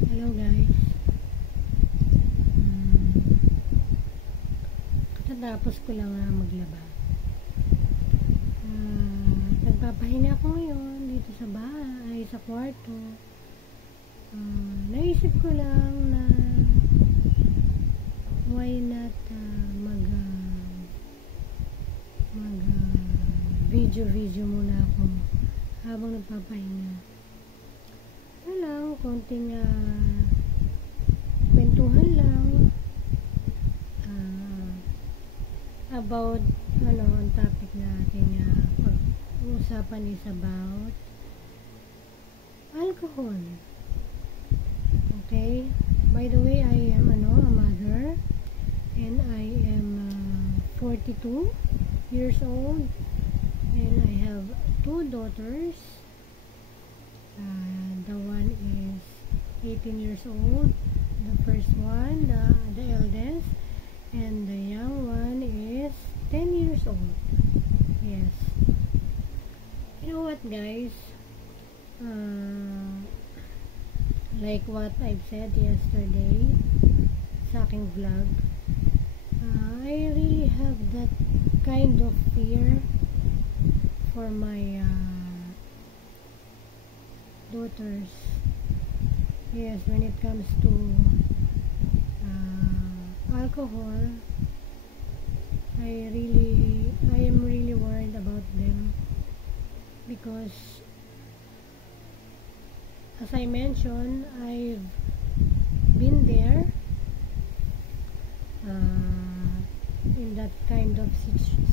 Hello guys. Katatapos ko lang maglaba. Nagpapahinga ako ngayon dito sa bahay, sa kwarto. Naisip ko lang na why not mag video muna ako habang nagpapahinga. Ano lang, konting kwentuhan lang about ang topic natin pag-uusapan is about alcohol. Okay? By the way, I am a mother and I am 42 years old and I have 2 daughters. The one is 18 years old, the first one, the eldest, and the young one is 10 years old. Yes. You know what, guys? Like what I've said yesterday sa aking vlog, I really have that kind of fear for my daughters. Yes, when it comes to alcohol, I am really worried about them because, as I mentioned, I've been there in that kind of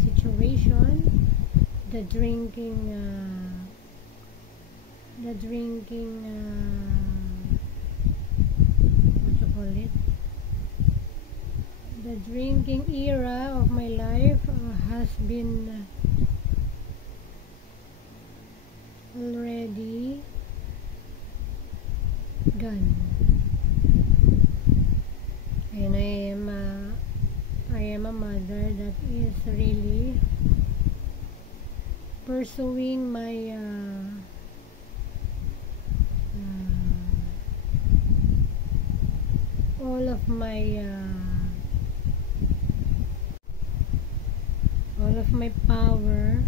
situation, the drinking what you call it, the drinking era of my life has been already gone, and I am a mother that is really pursuing my all of my power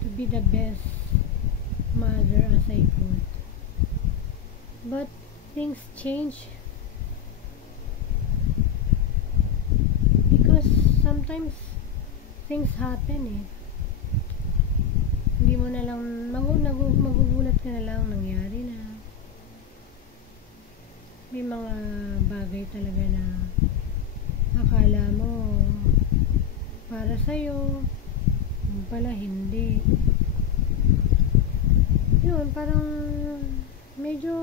to be the best mother as I could. But things change because sometimes things happen hindi mo na lang magugulat ka na lang, nangyari na. May mga bagay talaga na akala mo para sa'yo, pala hindi. Yun, parang medyo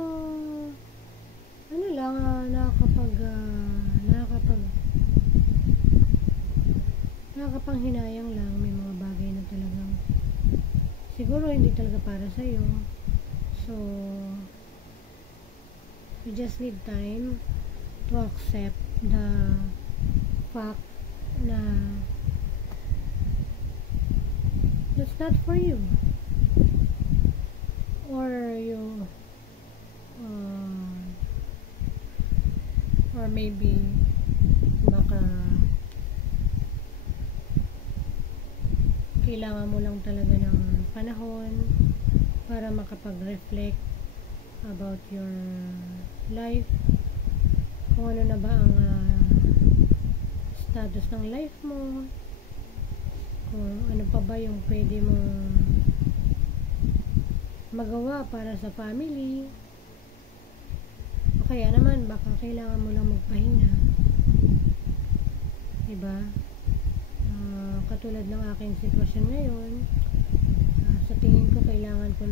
nakakapanghinayang lang. May mga bagay na talagang siguro hindi talaga para sa'yo. So you just need time to accept the fact na that's not for you, or you or maybe baka kailangan mo lang talaga ng panahon para makapag-reflect about your life, kung ano na ba ang status ng life mo, kung ano pa ba yung pwede mong magawa para sa family, o kaya naman baka kailangan mo lang magpahinga, diba? Katulad ng aking sitwasyon ngayon, sa tingin ko kailangan ko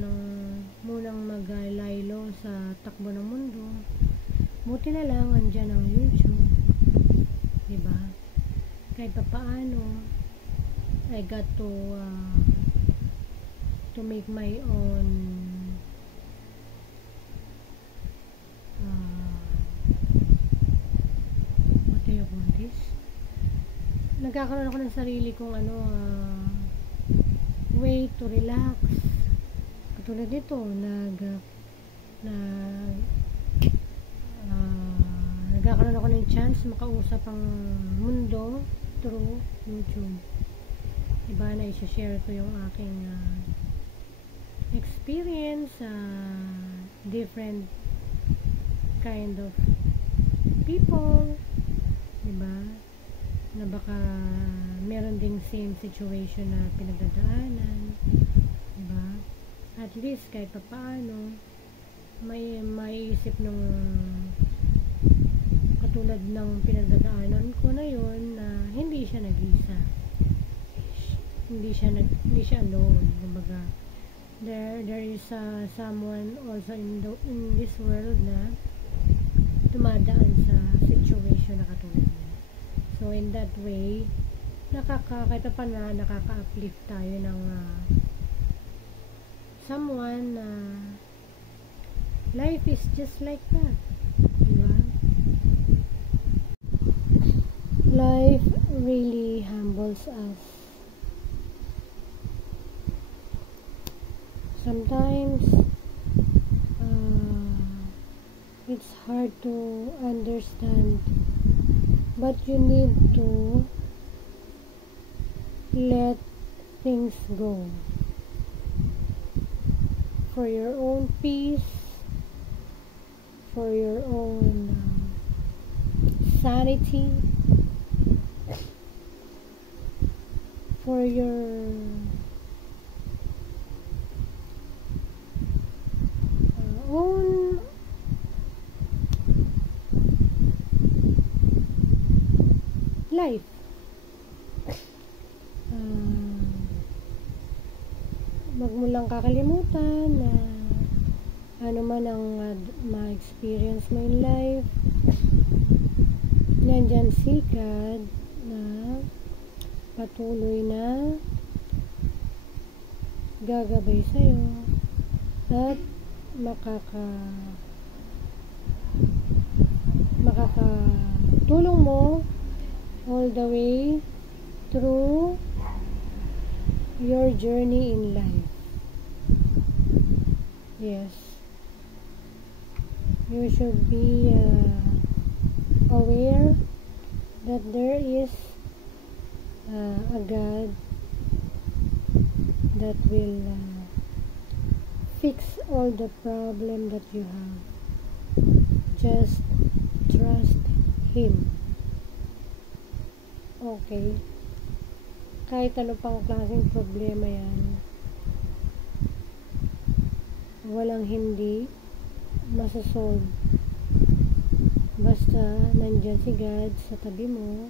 munang maglaylo sa takbo ng mundo. Buti na lang andyan ang YouTube, diba? Kahit papaano I got to make my own what do you call this? Nagkakaroon ako ng sarili kong way to relax Katulad nito, nagkakaroon ako ng chance makausap ang mundo through YouTube. Diba, na i-share ko yung aking experience, different kind of people, diba, na baka meron ding same situation na pinagdadaanan, diba, at least kahit papaano may maiisip nung katulad ng pinagdadaanan ko na yun, na hindi siya nag-isa, hindi siya alone. Kumbaga, there is someone also in this world na dumadaan sa situation na katulad niya. So in that way, kahit pa na nakaka-uplift tayo ng someone na life is just like that, diba? Life really humbles us. Sometimes it's hard to understand, but you need to let things go for your own peace, for your own sanity, for your own life. Wag mo lang kakalimutan na ano man ang ma-experience mo in life, nandyan si God na patuloy na gagabay sa'yo at makakatulong mo all the way through your journey in life. Yes, you should be aware that there is a God that will fix all the problem that you have. Just trust Him. Okay? Kahit ano pang klaseng problema yan, walang hindi masasolve. Basta nandyan si God sa tabi mo,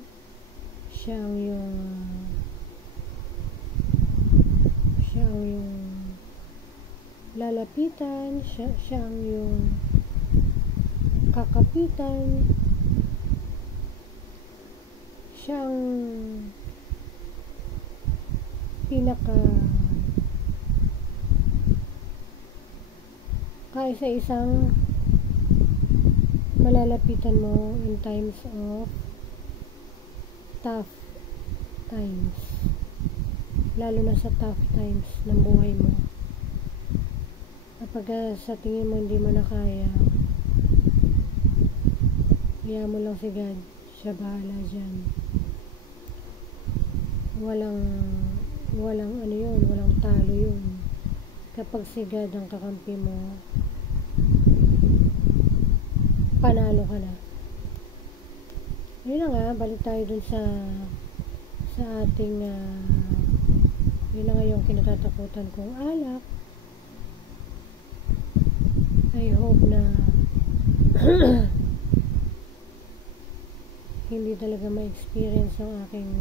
siya ang yung lalapitan, siya ang yung kakapitan, siya ang kaisa-isang malalapitan mo in times of tough times, lalo na sa tough times ng buhay mo. Kapag sa tingin mo hindi mo na kaya, hiya mo lang si God, siya bahala dyan. Walang ano yun, walang talo yun. Kapag si God ang kakampi mo, panalo ka na. Yun na nga, balik tayo dun sa ating yun na nga yung kinatatakutan kong alak. I hope na hindi talaga ma-experience ang aking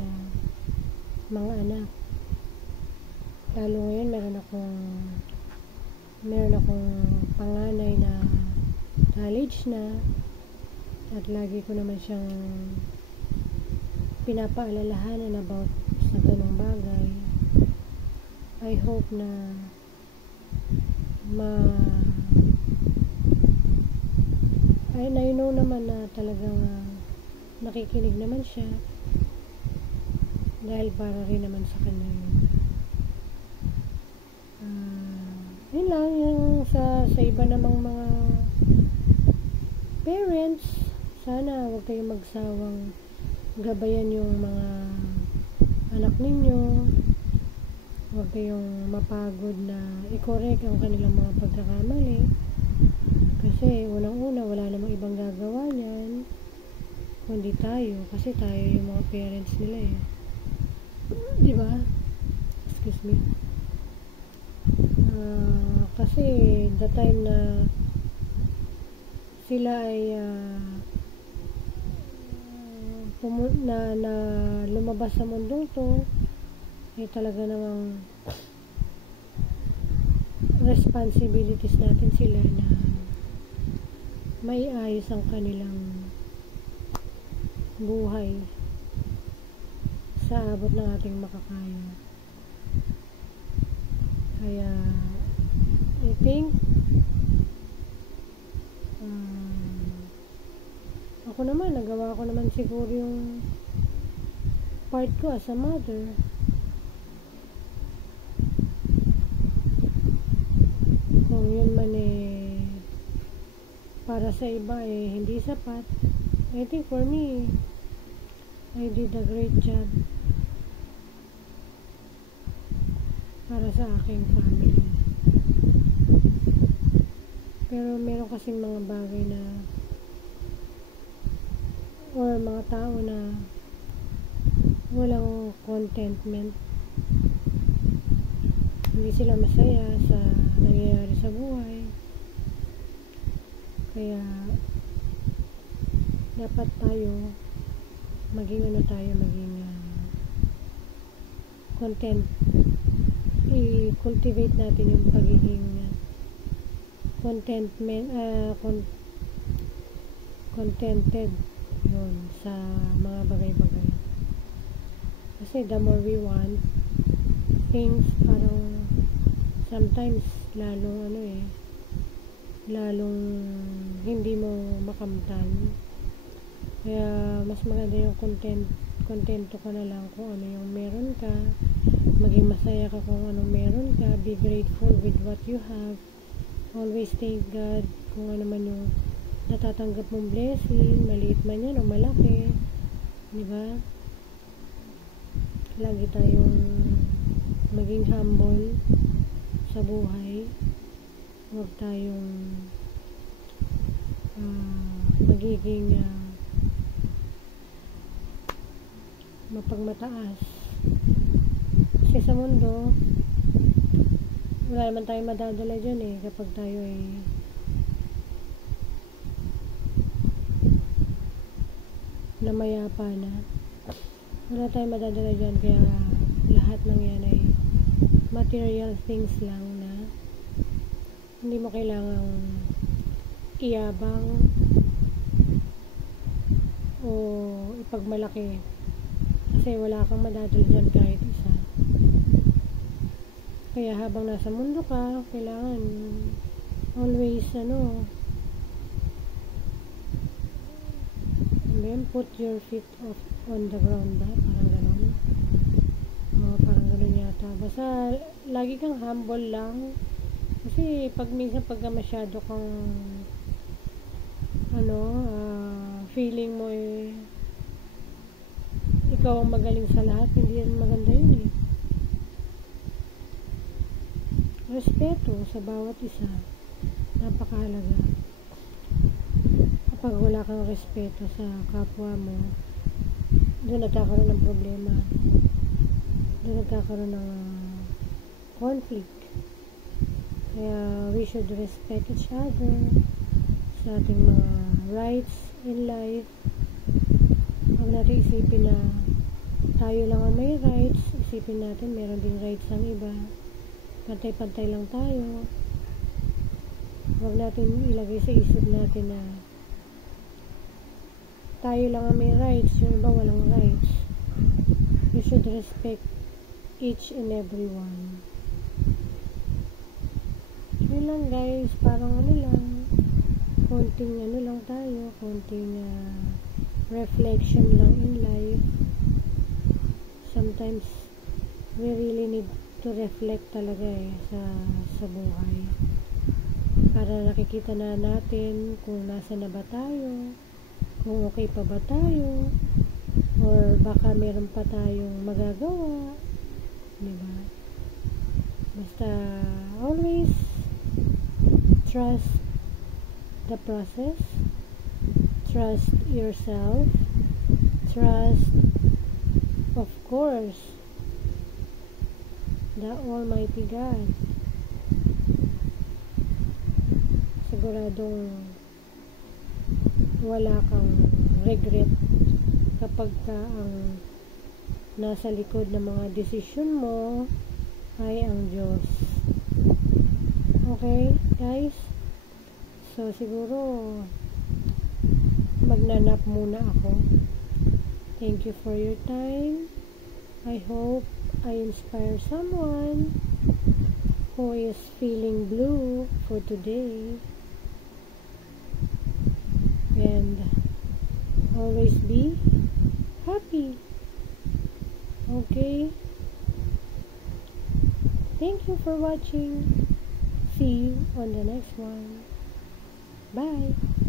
mga anak. Lalo ngayon meron akong panganay na college na, at lagi ko naman siyang pinapaalalahanan about sa ganung bagay. I hope na I know naman na talagang nakikinig naman siya, dahil para rin naman sa kanya yun. Yun lang, yung sa iba namang mga parents, sana huwag kayong magsawang gabayan yung mga anak ninyo. Huwag kayong mapagod na i-correct ang kanilang mga pagkakamali. Kasi unang-una, wala namang ibang gagawa niyan kundi tayo. Kasi tayo yung mga parents nila eh. Diba? Excuse me. Kasi the time na sila ay na lumabas sa mundong to, eh talaga namang responsibilities natin sila na maiayos ang kanilang buhay sa abot ng ating makakaya. Kaya I think ako naman, nagawa ko naman siguro yung part ko as a mother. Kung yun man eh para sa iba eh hindi sapat, I think for me I did a great job para sa aking family. Pero meron kasing mga bagay na or mga tao na walang contentment, hindi sila masaya sa nangyayari sa buhay. Kaya dapat tayo maging content. I-cultivate natin yung pagiging contented yun sa mga bagay-bagay. Kasi the more we want things, parang sometimes lalong hindi mo makamtan. Kaya mas maganda yung kontento ka na lang kung ano yung meron ka, maging masaya ka kung anong meron ka, be grateful with what you have, always thank God kung ano man yung natatanggap mong blessing, maliit man yan o malaki, diba? Lagi tayong maging humble sa buhay, huwag tayong magiging mapagmataas. Kasi sa mundo wala naman tayong madadala dyan eh kapag tayo ay namayapa na. Wala tayong madadala dyan, kaya lahat ng yan ay material things lang na hindi mo kailangang iyabang o ipagmalaki kasi wala kang madadala dyan kahit isa. Kaya habang nasa mundo ka, kailangan always put your feet on the ground ba? Parang gano'n. Parang gano'n yata. Basta lagi kang humble lang. Kasi minsan pagka masyado kang feeling mo ikaw ang magaling sa lahat, hindi yan maganda yun eh. Respeto sa bawat isa, napakahalaga. Kapag wala kang respeto sa kapwa mo, doon nagkakaroon ng problema, doon nagkakaroon ng conflict. Kaya we should respect each other sa ating mga rights in life. Huwag natin isipin na tayo lang ang may rights, isipin natin meron ding rights ang iba. Pantay-pantay lang tayo. Huwag natin ilagay sa isip natin na tayo lang ang may rights, yung iba walang rights. You should respect each and every one. Yun lang guys, parang konting lang tayo, konting reflection lang in life. Sometimes we really need to reflect talaga sa buhay. Para nakikita na natin kung nasa na ba tayo, kung okay pa ba tayo, or baka meron pa tayong magagawa, diba? Basta always trust the process, trust yourself, trust, of course, the Almighty God. Siguradong wala kang regret kapag ka ang nasa likod ng mga desisyon mo ay ang Diyos. Okay, guys? So, siguro magnanap muna ako. Thank you for your time. I hope I inspire someone who is feeling blue for today. And always be happy. Okay? Thank you for watching. See you on the next one. Bye.